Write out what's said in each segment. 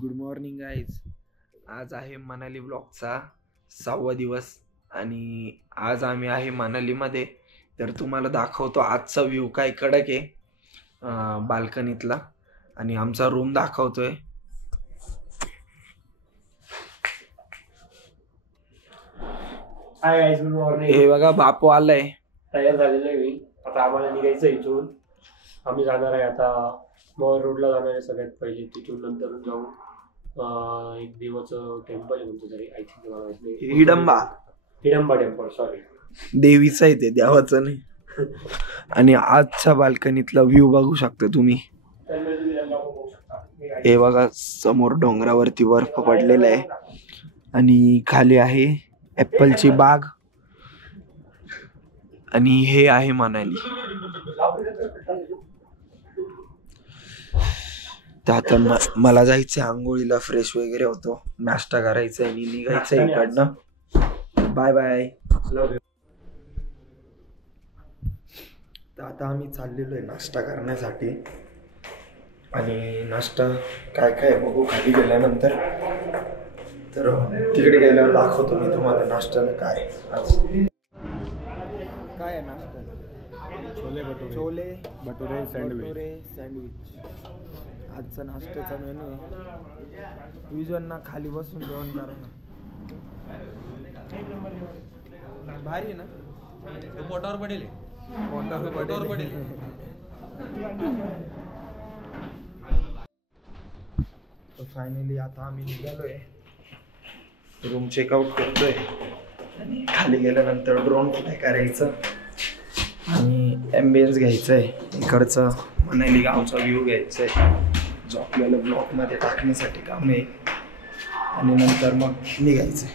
Good morning guys. आज आहे मनाली ब्लॉगचा 6वा दिवस आणि आज आम्ही आहे मनालीमध्ये. तर तुम्हाला दाखवतो आजचा व्ह्यू काय कडक आहे बाल्कनीतला आणि आमचा रूम दाखवतोय. Hi guys, good morning. हे बघा बापू आलाय. तयार झालेलो आहे मी. आता आम्हाला निघायचं इथून. आम्ही जाणार आहे आता मॉल रोडला जाणार आहे सगळ्यात पहिले. तिथून नंतर जाऊ एक देवाचं टेम्पल आहे कोणतं तरी, आय थिंक मला माहित नाही. हिडंबा टेम्पल, सॉरी. देवीचं आहे ते, देवाचं नाही. आणि आजच्या बाल्कनीतला व्ह्यू बघू शकता तुम्ही. हे बघा समोर डोंगरावरती बर्फ पडलेला आहे आणि खाली आहे ऍपलची बाग आणि हे आहे मनाली. तर आता मला जायचं आंघोळीला, फ्रेश वगैरे होतो, नाश्ता करायचा आणि निघायचं इकडनं. Bye bye. तर आता आम्ही चाललेलो आहे नाश्ता करण्यासाठी आणि नाश्ता काय काय बघू खाली गेल्यानंतर. तर तिकडे गेल्यावर दाखवतो मी तुम्हाला नाश्त्याला काय आज काय आहे नाश्ता. छोले भटुरे सँडविच आजचा नाश्त्याचा मेनू आहे. युजवांना खाली बसून जेवण करा ना, भारी ना. पोटावर पडेल. फायनली आता आम्ही निघालोय, रूम चेकआउट करतोय आणि खाली गेल्यानंतर ड्रोन फ्लाय करायचं आणि ॲम्बियन्स घ्यायचं आहे. इकडचं मनाली गावचा व्ह्यू घ्यायचा आहे जो आपल्याला ब्लॉगमध्ये टाकण्यासाठी काम आहे आणि नंतर मग निघायचं.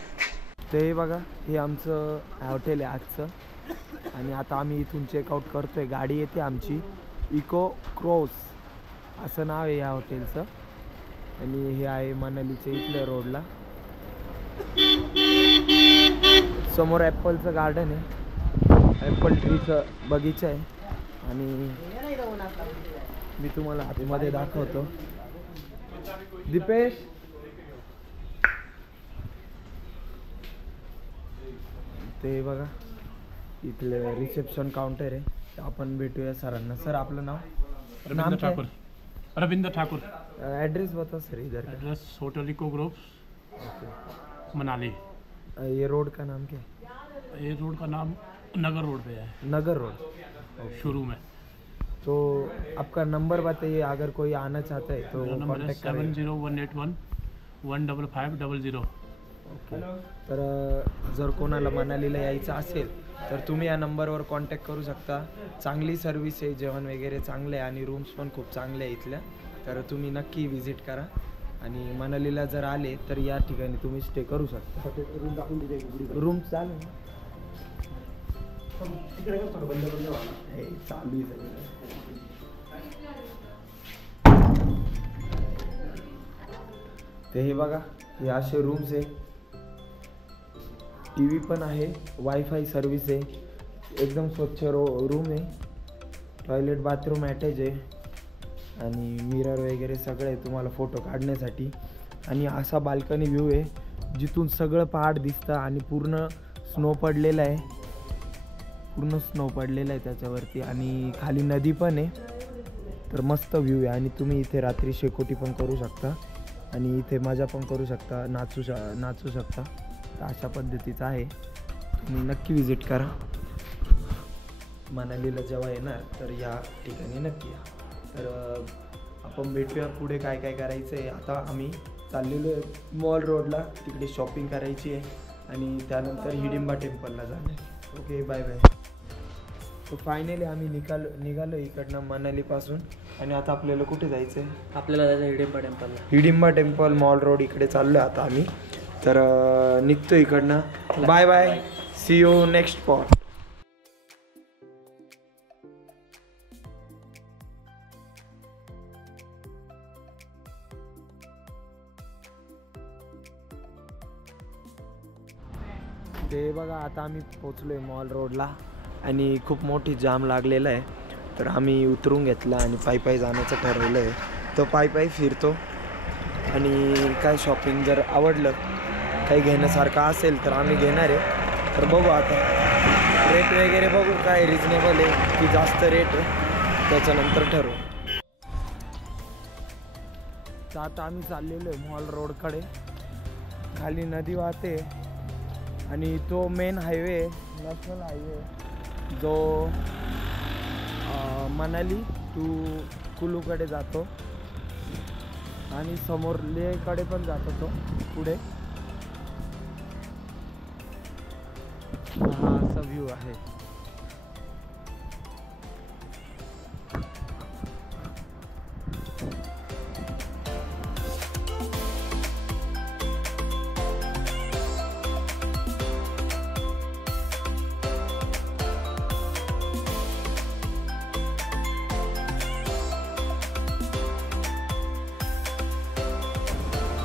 ते बघा हे आमचं हॉटेल आहे आजचं आणि आता आम्ही इथून चेकआउट करतोय. गाडी येते आमची, इको क्रॉस असं नाव आहे या हॉटेलचं आणि हे आहे मनालीच्या इथल्या रोडला. समोर ॲपलचं गार्डन आहे, ॲपल ट्रीचं बगीचा आहे आणि मी तुम्हाला आतमध्ये दाखवतो. दीपेश ते बघा इथलं रिसेप्शन काउंटर आहे. आपण भेटूया सरांना. सर आपलं नाव? रविंद्र ठाकुर. रविंद्र ठाकुर. एड्रेस बता सर इधर का. Address hotel eco group Manali. ये रोड का नाम क्या है? ये रोड का नाम नगर रोड पे है. नगर रोड शुरू में. तो आपका नंबर बताइए अगर कोई आना चाहता है तो. नंबर है 70181 15500. ओके. तर जर कोणाला मनालीला यायचं असेल तर तुम्ही या नंबरवर कॉन्टॅक्ट करू शकता. चांगली सर्व्हिस आहे, जेवण वगैरे चांगलं आहे आणि रूम्स पण खूप चांगले आहे इथल्या. तर तुम्ही नक्की विजिट करा आणि मनालीला जर आले तर या ठिकाणी तुम्ही स्टे करू शकता. रूम चालू ते हे बघा, हे असे रूम्स आहे. TV पण आहे, वायफाय सर्व्हिस आहे, एकदम स्वच्छ रूम आहे. टॉयलेट बाथरूम अटॅच आहे आणि मिरर वगैरे सगळं आहे तुम्हाला फोटो काढण्यासाठी. आणि असा बाल्कनी व्ह्यू आहे जिथून सगळं पहाड दिसतं आणि पूर्ण स्नो पडलेला आहे, त्याच्यावरती आणि खाली नदी पण आहे. तर मस्त व्ह्यू आहे आणि तुम्ही इथे रात्री शेकोटी पण करू शकता आणि इथे मजा पण करू शकता, नाचू शकता. तर अशा पद्धतीचं आहे. तुम्ही नक्की विजिट करा. मनालीला जेव्हा येणार तर या ठिकाणी नक्की या. तर आपण भेटूया पुढे काय काय करायचं आहे. आता आम्ही चाललेलो आहे मॉल रोडला, तिकडे शॉपिंग करायची आहे आणि त्यानंतर हिडिंबा टेम्पलला जाणार आहे. Okay, bye bye. तर फायनली आम्ही निघालो इकडनं मनालीपासून आणि आता आपल्याला कुठे जायचं आहे? आपल्याला जायचं हिडिंबा टेम्पलला. हिडिंबा टेम्पल मॉल रोड इकडे चाललो आहे आता आम्ही. तर निघतो इकडनं. Bye bye, see you next spot. ते बघा आता आम्ही पोचलो आहे मॉल रोडला आणि खूप मोठी जाम लागलेला आहे. तर आम्ही उतरून घेतला आणि पायी जाण्याचं ठरवलं आहे. तो पायी फिरतो आणि काय शॉपिंग जर आवडलं काही घेण्यासारखं असेल तर आम्ही घेणार आहे. तर बघू आता रेट वगैरे बघू काय रिजनेबल आहे की जास्त रेट आहे त्याच्यानंतर ठरवू. तर आता आम्ही चाललेलो आहे मॉल रोडकडे. खाली नदी वाहते आणि तो मेन हायवे नॅशनल हायवे जो मनाली टू कुलूकडे जातो आणि समोर लेहकडे पण जातो तो पुढे. हा असा व्ह्यू आहे.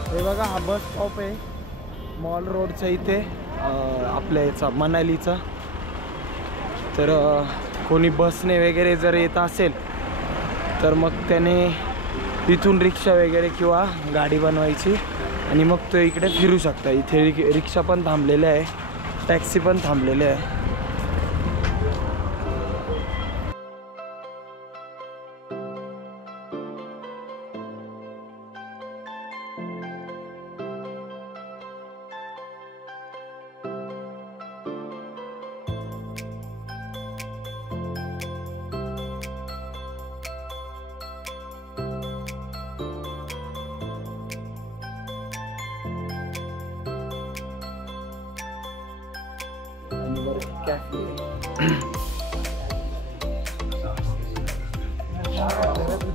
हे बघा हा बस स्टॉप आहे मॉल रोडच्या इथे आपल्या याचा मनालीचा. तर कोणी बसने वगैरे जर येत असेल तर मग त्याने तिथून रिक्षा वगैरे किंवा गाडी बनवायची आणि मग तो इकडे फिरू शकता. इथे रिक्षा पण थांबलेले आहे, टॅक्सी पण थांबलेले आहे.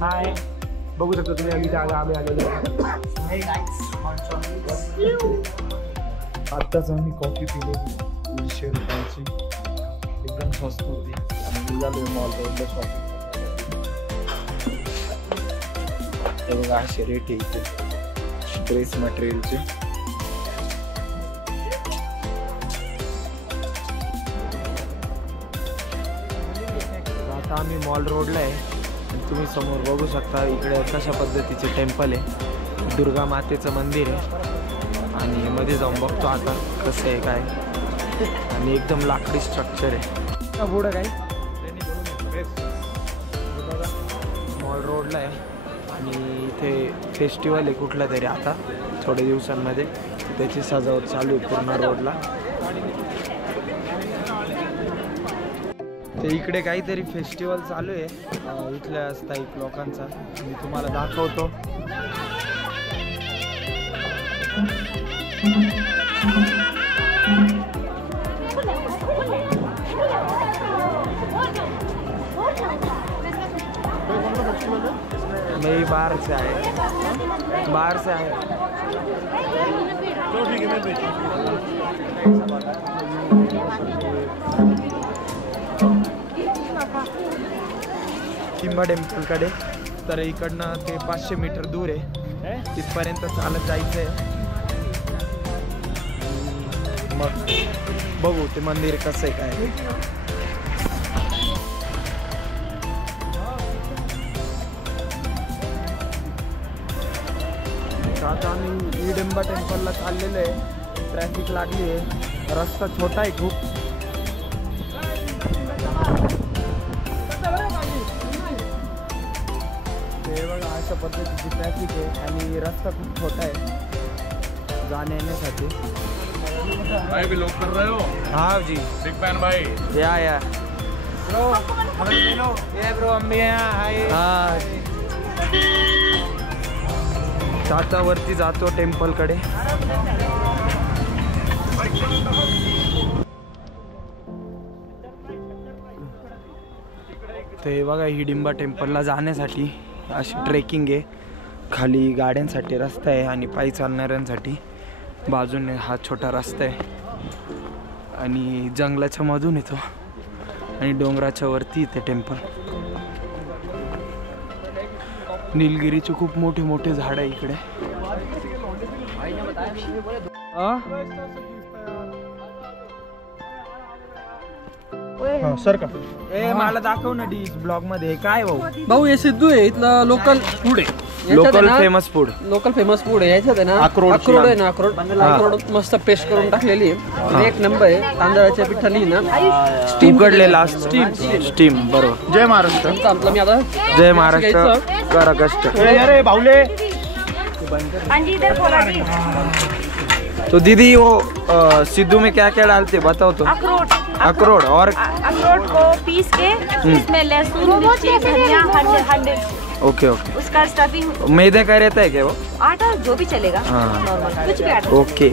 हाय बघू शकता तुम्ही आम्ही जागा आम्ही आलेलो. आत्ताच आम्ही कॉफी पिली 100 रुपयाची एकदम स्वस्त होती आणि झालो मॉल रोडला शॉपिंग. हे बघा असे रेट आहे इथे ड्रेस मटेरियलचे. आता आम्ही मॉल रोडला आहे. तुम्ही समोर बघू शकता इकडे कशा पद्धतीचे टेम्पल आहे. दुर्गा मातेचं मंदिर आहे आणि मध्ये जाऊन बघतो आता कसं आहे काय. आणि एकदम लाकडी स्ट्रक्चर आहे पुढं काय. मॉल रोडला आहे आणि इथे फेस्टिवल आहे कुठला तरी आता थोड्या दिवसांमध्ये. त्याची सजावट चालू आहे पूर्ण रोडला. ते इकडे काहीतरी फेस्टिवल चालू आहे इथल्या स्थायिक लोकांचा. मी तुम्हाला दाखवतो. मैं बाहर से आए किंबा टेम्पलकडे. तर इकडनं ते 500 मीटर दूर आहे तिथपर्यंत चालत जायचं आहे. मग बघू ते मंदिर कसं आहे काय. आता आम्ही हिडिंबा टेम्पलला चाललेलो आहे. ट्रॅफिक लागली आहे, रस्ता छोटा आहे खूप. ते बघा अशा पद्धतीची ट्रॅफिक आहे आणि रस्ता खूप छोटा आहे जाण्या येण्यासाठी. भाई भी लोग कर रहे हो? हाँ जी बिग फैन भाई. या ब्रो ये ब्रो हम भी यहाँ हाय. हाँ आता वरती जातो टेम्पलकडे. ते बघा हिडिंबा टेम्पलला जाण्यासाठी अशी ट्रेकिंग आहे. खाली गाड्यांसाठी रस्ता आहे आणि पायी चालणाऱ्यांसाठी बाजूने हा छोटा रस्ता आहे आणि जंगलाच्या मधून येतो आणि डोंगराच्या वरती ते टेम्पल. नीलगिरीचे खूप मोठे मोठे झाड आहे इकडे. सर का मला दाखव ना डिश ब्लॉग मध्ये काय भाऊ. भाऊ हे सिद्धू आहे इथला लोकल फूड आहे. Local famous food. Local famous food आहे याच्यात आहे ना. अक्रोड आहे ना. अक्रोड मस्त पेस्ट करून टाकलेली आहे. एक नंबर आहे. तांदळाच्या पिठाली ना स्टीम उकडलेला स्टीम. बरोबर. जय महाराष्ट्र. मी आता जय महाराष्ट्र. करा कष्ट. अरे बावले. तो दीदी वो सिद्धू में क्या क्या डालते बताओ तो. अखरोट और अखरोट को पीस के इसमें लहसुन मिर्ची धनिया हल्दी. ओके. उसका स्टफिंग मैदे का रहता है क्या वो. आटा जो भी चलेगा. नॉर्मल कुछ भी आटा. ओके.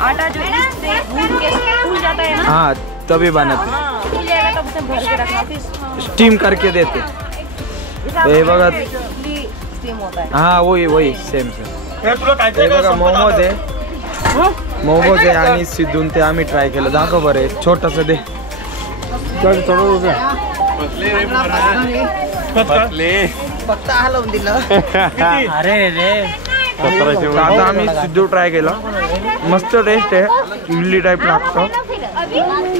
आटा जो इससे भून के फूल जाता है ना. हाँ तभी बनाते. फूल जाएगा तब उसे भर के रखना फिर स्टीम करके देते. हे बघा. स्टीम होता है. हाँ वही सेम. तुला काय हे बघा मोमोज आहे. मोमोज आहे आणि सिद्धून ते आम्ही ट्राय केलं. दाखव बरं छोटस दे. फक्त हलवून दिलं. अरे रे. आता आम्ही सिद्धू ट्राय केला. मस्त टेस्ट आहे. इडली टाईप लागतं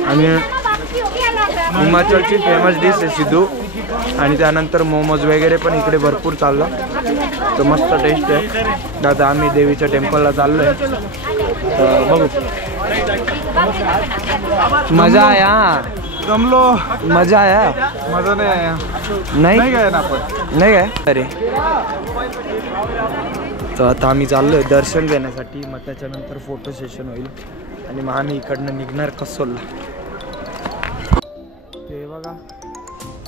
आणि हिमाचलची फेमस डिश आहे सिद्धू. आणि त्यानंतर मोमोज वगैरे पण इकडे भरपूर चाललं. तर मस्त टेस्ट आहे. आता आम्ही देवीच्या टेम्पलला चाललोय. तर बघू. मजा आया. जमलो. मजा आया. मजा नाही आया. नाही काय ना आपण. नाही काय. अरे तर आता आम्ही चाललोय दर्शन घेण्यासाठी. मग त्याच्यानंतर फोटो सेशन होईल आणि मग आम्ही इकडनं निघणार कसोलला. ते बघा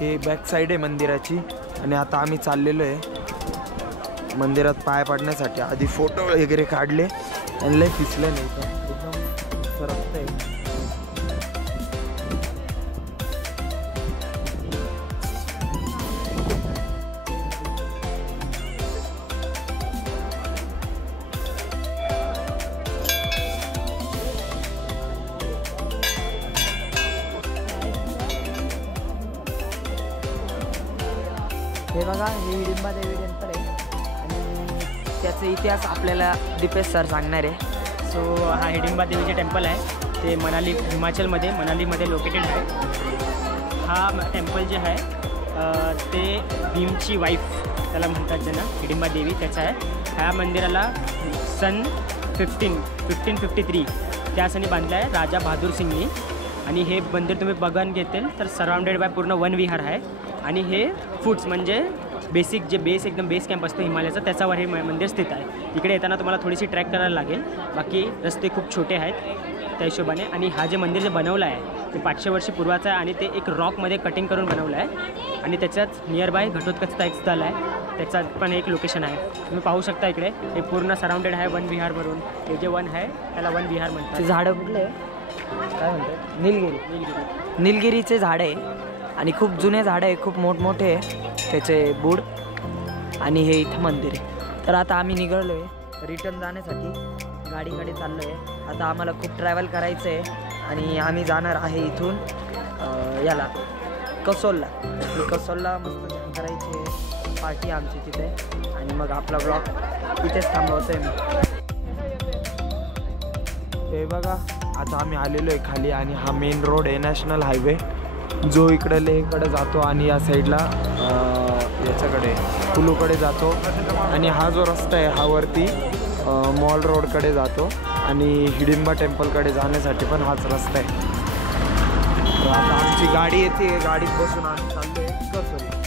हे बॅक साईड आहे मंदिराची. आणि आता आम्ही चाललेलो आहे मंदिरात पाय पडण्यासाठी. आधी फोटो वगैरे काढले आणि लय फिसले नाही का एकदम सरकत आहे. हे बघा हे हिडिंबा देवी टेम्पल आहे आणि त्याचा इतिहास आपल्याला दीपेश सर सांगणार आहे. सो हा हिडिंबा देवीचे टेम्पल आहे. ते हिमाचलमध्ये मनालीमध्ये लोकेटेड आहे. हा टेम्पल जे आहे ते भीमची वाईफ त्याला म्हणतात ज्यांना हिडिंबा देवी त्याचा आहे. ह्या मंदिराला सन 1553 त्या सणी बांधलं आहे राजा बहादूर सिंगनी. आणि हे मंदिर तुम्ही बघून घेतील तर सराउंडेड बाय पूर्ण वनविहार आहे. आणि हे फूट्स म्हणजे बेसिक जे एकदम बेस कॅम्प असतो हिमालयाचा त्याच्यावर हे मंदिर स्थित आहे. इकडे येताना तुम्हाला थोडीशी ट्रॅक करायला लागेल. बाकी रस्ते खूप छोटे आहेत त्या हिशोबाने. आणि हा जे मंदिर जे बनवलं आहे ते 500 वर्ष पूर्वाचं आहे. आणि ते एक रॉकमध्ये कटिंग करून बनवलं आहे. आणि त्याच्यात नियर बाय घटोत्कचचा एक स्थळ आहे. त्याच्यात पण एक लोकेशन आहे. तुम्ही पाहू शकता इकडे हे पूर्ण सराउंडेड आहे वन विहारवरून. हे जे वन आहे त्याला वन विहार म्हणतात. ते झाडं कुठले काय म्हणतात. निलगिरीचे झाड आहे आणि खूप जुने झाडं आहे. खूप मोठमोठे त्याचे बूड. आणि हे इथं मंदिर आहे. तर आता आम्ही निघालो आहे रिटर्न जाण्यासाठी. गाडीकडे चाललो आहे. आता आम्हाला खूप ट्रॅव्हल करायचं आहे आणि आम्ही जाणार आहे इथून याला कसोलला. कसोलला मस्त जेवण करायची पार्टी आमची तिथे. आणि मग आपला ब्लॉग इथेच थांबवतो आहे मी. हे बघा आता आम्ही आलेलो आहे खाली. आणि हा मेन रोड आहे नॅशनल हायवे जो इकडे लेहकडे जातो आणि या साईडला याच्याकडे कुलूकडे जातो. आणि हा जो रस्ता आहे हा वरती मॉल रोडकडे जातो. आणि हिडिंबा टेम्पलकडे जाण्यासाठी पण हाच रस्ता आहे. तर आता आमची गाडी येते. गाडीत बसून आम्ही चाललो आहे कसोली.